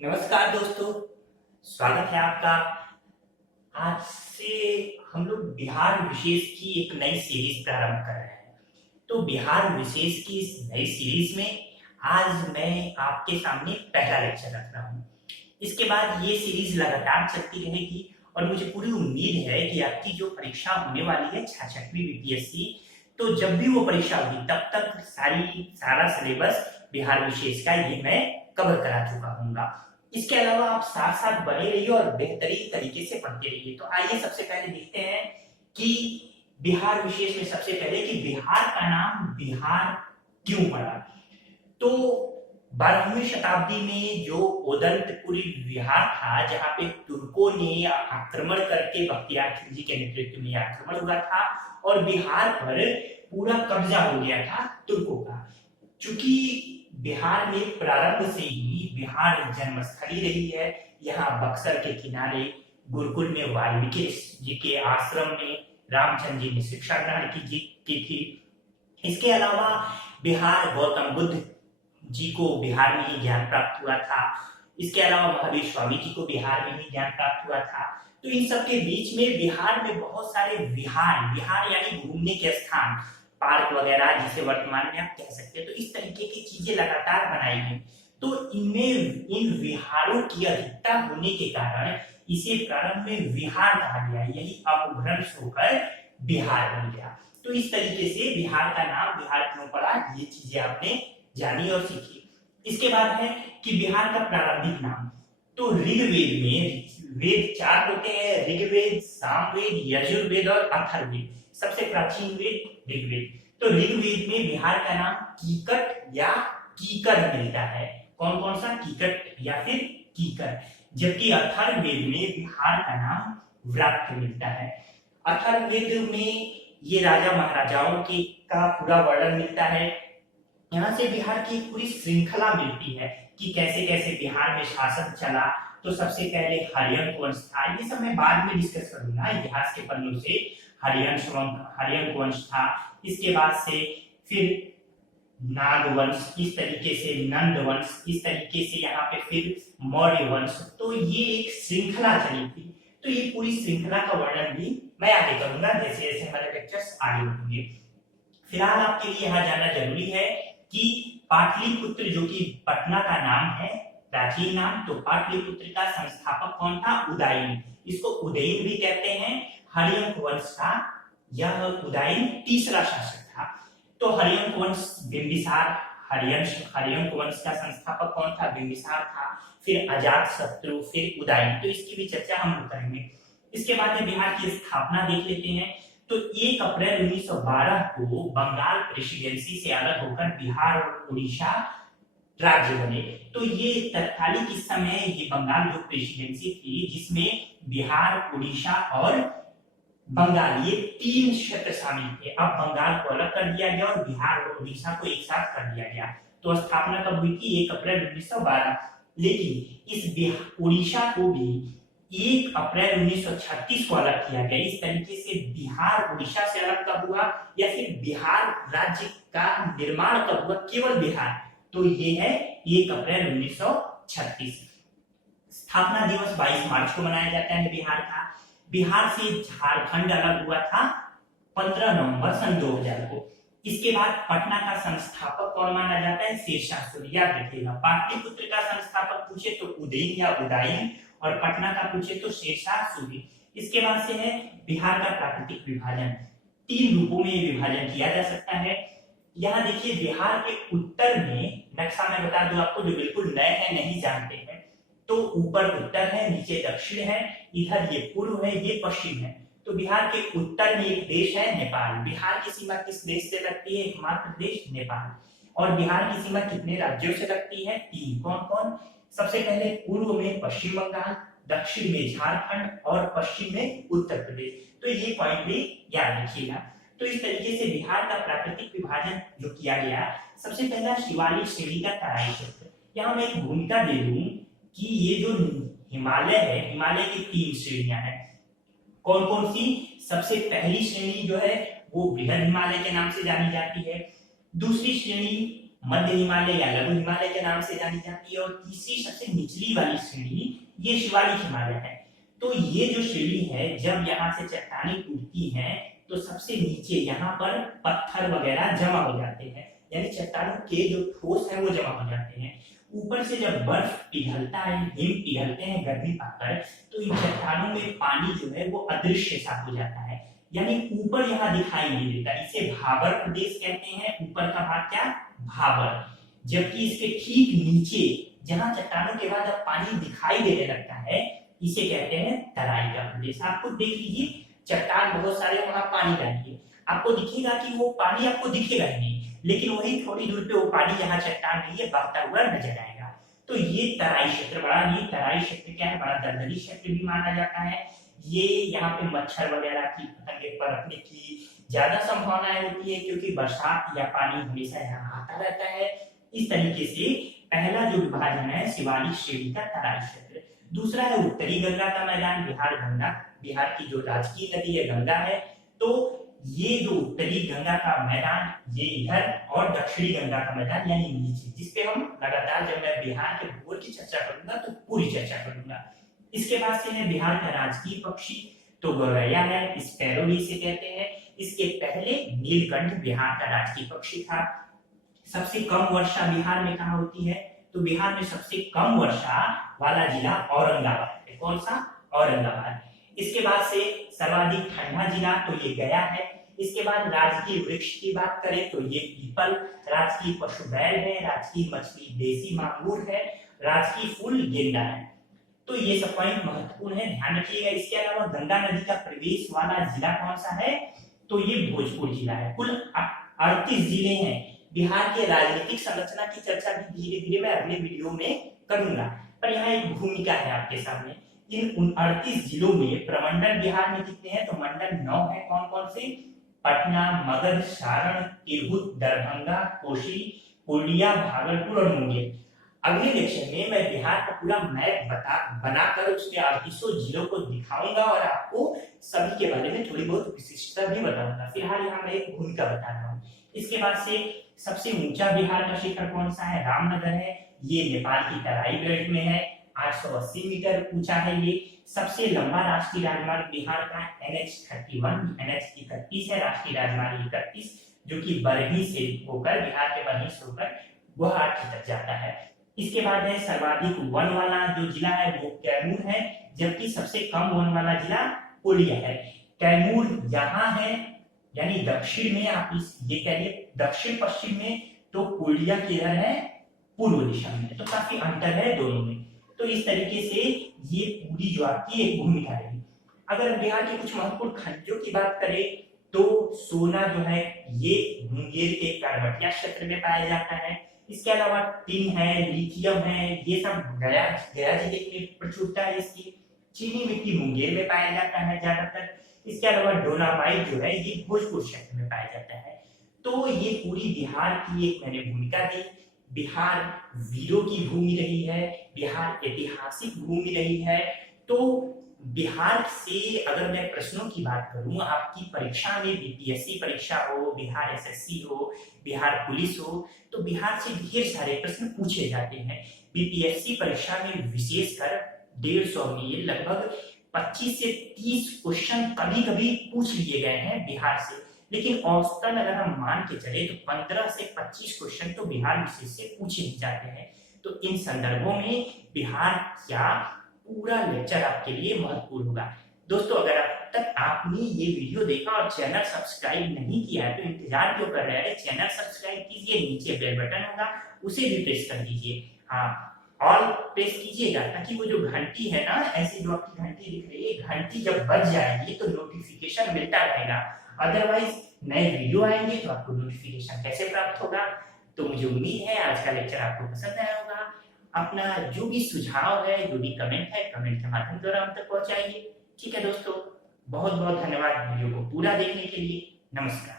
नमस्कार दोस्तों, स्वागत है आपका। आज से हम लोग बिहार विशेष की एक नई सीरीज प्रारंभ कर रहे हैं। तो बिहार विशेष की इस नई सीरीज में आज मैं आपके सामने पहला लेक्चर रख रहा हूँ। इसके बाद ये सीरीज लगातार चलती रहेगी और मुझे पूरी उम्मीद है कि आपकी जो परीक्षा होने वाली है 66वीं बीपीएससी, तो जब भी वो परीक्षा होगी तब तक सारा सिलेबस बिहार विशेष का ये मैं कवर करा चुका हूँगा। इसके अलावा आप साथ साथ बने रहिए और बेहतरीन तरीके से पढ़ते रहिए। तो आइए सबसे पहले देखते हैं कि बिहार विशेष में सबसे पहले कि बिहार का नाम बिहार क्यों पड़ा। तो 12वीं शताब्दी में जो उदंतपुरी विहार था, जहां पे तुर्कों ने आक्रमण करके बख्तियार खिलजी के नेतृत्व में आक्रमण हुआ था और बिहार पर पूरा कब्जा हो गया था तुर्कों का। चूंकि बिहार में प्रारंभ से ही बिहार जन्मस्थली रही है, यहाँ बक्सर के किनारे गुरुकुल में वाल्मीकि जी के आश्रम में रामचंद्र जी ने शिक्षा ग्रहण की थी। इसके अलावा बिहार गौतम बुद्ध जी को बिहार में ही ज्ञान प्राप्त हुआ था। इसके अलावा महावीर स्वामी जी को बिहार में ही ज्ञान प्राप्त हुआ था। तो इन सब के बीच में बिहार में बहुत सारे विहार यानी घूमने के स्थान, पार्क वगैरह जिसे वर्तमान में आप कह सकते हैं, तो इस तरीके की चीजें लगातार बनाई गई। तो इनमें इन विहारों की अधिकता होने के कारण इसे प्रारंभ में विहार कहा गया, यही अपभ्रंश होकर बिहार बन गया। तो इस तरीके से बिहार का नाम बिहार क्यों पड़ा, ये चीजें आपने जानी और सीखी। इसके बाद है कि बिहार का प्रारंभिक नाम। तो ऋग्वेद में वेद 4 होते हैं, ऋग्वेद, सामवेद, यजुर्वेद और अथर्ववेद। सबसे प्राचीन वेद ऋग्वेद। तो ऋग्वेद में बिहार का नाम कीकट या कीकर मिलता है। कौन कौन सा? कीकट या फिर कीकर। जबकि अथर्ववेद में बिहार का नाम व्रात्य मिलता है। अथर्ववेद में ये राजा महाराजाओं की का पूरा वर्णन मिलता है। यहाँ से बिहार की पूरी श्रृंखला मिलती है कि कैसे कैसे बिहार में शासन चला। तो सबसे पहले हरियंक वंश था, ये सब मैं बाद में डिस्कस करूंगा इतिहास के पन्नों से। हरियंक वंश था। इसके बाद से फिर नागवंश, इस तरीके से नंद वंश, इस तरीके से यहाँ पे फिर मौर्य वंश। तो ये एक श्रृंखला चली थी। तो ये पूरी श्रृंखला का वर्णन भी मैं आगे करूंगा जैसे जैसे हमारे लेक्चर्स आगे बढ़ेंगे। फिलहाल आपके लिए यहाँ जानना जरूरी है कि पाटलिपुत्र जो कि पटना का नाम है, प्राचीन नाम, तो पाटलिपुत्र का संस्थापक कौन था? उदयन। इसको उदयन भी कहते हैं। हरियंक वंश का यह उदयन तीसरा शासक था। तो हरियंक वंश बिंबिसार, हरियंक वंश का संस्थापक कौन था? बिंबिसार था। फिर अजातशत्रु, फिर उदयन। तो इसकी भी चर्चा हम लोग करेंगे। इसके बाद में बिहार की स्थापना देख लेते हैं। तो 1 अप्रैल 1912 को बंगाल प्रेसिडेंसी से अलग होकर बिहार और उड़ीसा राज्य बने। तो ये तत्कालिक इस समय ये बंगाल जो प्रेसिडेंसी थी, जिसमें बिहार, उड़ीसा और बंगाल ये 3 क्षेत्र शामिल थे। अब बंगाल को अलग कर दिया गया और बिहार और उड़ीसा को एक साथ कर दिया गया। तो स्थापना कब हुई थी? 1 अप्रैल 1912। लेकिन इस उड़ीसा को भी 1 अप्रैल 1936 को अलग किया गया। इस तरीके से बिहार उड़ीसा से अलग कब हुआ, या फिर बिहार राज्य का निर्माण कब हुआ? केवल बिहार। तो ये है 1 अप्रैल 1936। स्थापना दिवस 22 मार्च को मनाया जाता है बिहार का। बिहार से झारखंड अलग हुआ था 15 नवंबर सन 2000 को। इसके बाद पटना का संस्थापक कौन माना जाता है? शेरशाह सूरी। याद रखिएगा, पाटलिपुत्र का संस्थापक पूछे तो उदयन या उदयन, और पटना का पूछे तो शेरशाह सूरी। इसके बाद से है बिहार का प्राकृतिक विभाजन। 3 रूपों में विभाजन किया जा सकता है। यहाँ देखिए, बिहार के उत्तर में नक्शा मैं बता दूं आपको, जो बिल्कुल नए हैं, नहीं जानते हैं, तो ऊपर उत्तर है, नीचे दक्षिण है, इधर ये पूर्व है, ये पश्चिम है। तो बिहार के उत्तर में एक देश है नेपाल। बिहार की सीमा किस देश से लगती है? एकमात्र देश नेपाल। और बिहार की सीमा कितने राज्यों से लगती है? 3। कौन कौन? सबसे पहले पूर्व में पश्चिम बंगाल, दक्षिण में झारखंड और पश्चिम में उत्तर प्रदेश। तो ये पॉइंट भी याद रखिएगा। तो इस तरीके से बिहार का प्राकृतिक विभाजन जो किया गया, सबसे पहला शिवालिक श्रेणी का तराई क्षेत्र। यहाँ मैं एक भूमिका दे दूं कि ये जो हिमालय है, हिमालय की 3 श्रेणियां हैं। कौन कौन सी? सबसे पहली श्रेणी जो है वो बृहद हिमालय के नाम से जानी जाती है। दूसरी श्रेणी मध्य हिमालय या लघु हिमालय के नाम से जानी जाती है, और तीसरी सबसे निचली वाली श्रेणी ये शिवालिक हिमालय है। तो ये जो श्रेणी है, जब यहाँ से चट्टानें टूटती हैं तो सबसे नीचे यहाँ पर पत्थर वगैरह जमा हो जाते हैं, यानी चट्टानों के जो ठोस है वो जमा हो जाते हैं। ऊपर से जब बर्फ पिघलता है, हिम पिघलते हैं गर्मी पाकर, तो इन चट्टानों में पानी जो है वो अदृश्य सा हो जाता है, यानी ऊपर यहाँ दिखाई नहीं देता। इसे भाबर प्रदेश कहते हैं, ऊपर का भाग क्या, भाबर। जबकि इसके ठीक नीचे जहाँ चट्टानों के बाद अब पानी दिखाई देने लगता है, इसे कहते हैं तराई का प्रदेश। आपको देख लीजिए, चट्टान बहुत सारे, वहां पानी डालिए, आपको दिखेगा कि वो पानी आपको दिखेगा ही नहीं, लेकिन वही थोड़ी दूर पे वो पानी जहाँ चट्टान नहीं है बहता हुआ नजर आएगा। तो ये तराई क्षेत्र बड़ा, ये तराई क्षेत्र क्या है, बड़ा दलदली क्षेत्र भी माना जाता है। ये यहाँ पे मच्छर वगैरह की पतंगे पनपने की ज्यादा संभावनाएं होती है, क्योंकि बरसात या पानी हमेशा यहाँ आता रहता है। इस तरीके से पहला जो विभाजन है शिवालिक श्रेणी का तराई क्षेत्र। दूसरा है उत्तरी गंगा का मैदान, बिहार गंगा, बिहार की जो राजकीय नदी है गंगा है। तो ये जो उत्तरी गंगा का मैदान ये इधर, और दक्षिणी गंगा का मैदान यानी नीचे, जिसपे हम लगातार जब मैं बिहार के भूगोल की चर्चा करूंगा तो पूरी चर्चा करूंगा। इसके बाद से है बिहार का राजकीय पक्षी, तो गौरैया है, स्पैरो भी इसे कहते हैं। इसके पहले नीलकंठ बिहार का राजकीय पक्षी था। सबसे कम वर्षा बिहार में कहाँ होती है, तो बिहार में सबसे कम वर्षा वाला जिला औरंगाबाद है। कौन सा, औरंगाबाद। इसके बाद से सर्वाधिक ठंडा जिला तो ये गया है। इसके बाद राजकीय वृक्ष की बात करें तो ये पीपल, राजकीय पशु बैल है, राजकीय मछली देसी मांगूर है, राजकीय फूल गेंदा है। तो ये सब पॉइंट महत्वपूर्ण है, ध्यान रखिएगा। इसके अलावा गंगा नदी का प्रवेश वाला जिला कौन सा है, तो ये भोजपुर जिला है। कुल 38 जिले हैं। बिहार के राजनीतिक संरचना की चर्चा भी धीरे धीरे मैं अगले वीडियो में करूंगा, पर यहाँ एक भूमिका है आपके सामने। इन 38 जिलों में प्रमंडल बिहार में कितने हैं, तो मंडल 9 है। कौन कौन से, पटना, मगध, सारण, तिरहुत, दरभंगा, कोशी, पूर्णिया, भागलपुर और मुंगेर। अगले लेक्चर में मैं बिहार का पूरा मैप बनाकर उसके 38 जिलों को दिखाऊंगा और आपको सभी के बारे में थोड़ी बहुत विशिष्टता भी बताऊंगा। फिलहाल यहाँ मैं एक भूमिका बता रहा हूँ। इसके बाद से सबसे ऊंचा बिहार का शिखर कौन सा है, रामनगर है। ये नेपाल की तराई बेल्ट में है, 880 मीटर ऊंचा है ये। सबसे लंबा राष्ट्रीय राजमार्ग बिहार का NH31, NH31 है, राष्ट्रीय राजमार्ग 31, जो कि बरही से होकर, बिहार के बरही से होकर गुवाहाटी तक जाता है। इसके बाद है सर्वाधिक वन वाला जो जिला है वो कैमूर है, जबकि सबसे कम वन वाला जिला पुरुलिया है। कैमूर यहाँ है, यानी दक्षिण में, आप इस ये कहिए दक्षिण पश्चिम में, तो पुरुलिया किधर है, पूर्व दिशा में। तो काफी अंतर है दोनों में। तो इस तरीके से ये पूरी जो आपकी एक भूमिका रही। अगर बिहार के कुछ महत्वपूर्ण खनिजों की बात करें तो सोना जो है ये मुंगेर के करवटिया क्षेत्र में पाया जाता है। इसके अलावा टिन है, लिथियम है, ये सब गया जिले की प्रचुरता है इसकी। चीनी मिट्टी मुंगेर में पाया जाता है ज्यादातर। इसके अलावा डोलामाइट जो है ये भोजपुर क्षेत्र में पाया जाता है। तो ये पूरी बिहार की एक मैंने भूमिका दी। बिहार वीरों की भूमि रही है, बिहार ऐतिहासिक भूमि रही है। तो बिहार से अगर मैं प्रश्नों की बात करूं, आपकी परीक्षा में बीपीएससी परीक्षा हो, बिहार एसएससी हो, बिहार पुलिस हो, तो बिहार से ढेर सारे प्रश्न पूछे जाते हैं। बीपीएससी परीक्षा में विशेषकर 150 में लगभग 25 से 30 क्वेश्चन कभी कभी पूछ लिए गए हैं बिहार से, लेकिन औसतन अगर हम मान के चले तो 15 से 25 क्वेश्चन तो बिहार विशेष से पूछे ही जाते हैं। तो इन संदर्भों में बिहार क्या पूरा लेक्चर आपके लिए महत्वपूर्ण होगा। दोस्तों, अगर अब तक आपने ये वीडियो देखा और चैनल सब्सक्राइब नहीं किया है तो इंतजार क्यों कर रहे हैं, चैनल सब्सक्राइब कीजिए, नीचे बेल बटन होगा उसे भी प्रेस कर दीजिए। हाँ, ऑल प्रेस कीजिएगा ताकि वो जो घंटी है ना, ऐसी जो आपकी घंटी दिख रही है, घंटी जब बज जाएगी तो नोटिफिकेशन मिलता रहेगा। अदरवाइज नए वीडियो आएंगे तो आपको नोटिफिकेशन कैसे प्राप्त होगा। तो मुझे उम्मीद है आज का लेक्चर आपको पसंद आया होगा। अपना जो भी सुझाव है, जो भी कमेंट है, कमेंट के माध्यम द्वारा हम तक पहुंचाइए। ठीक है दोस्तों, बहुत बहुत धन्यवाद वीडियो को पूरा देखने के लिए। नमस्कार।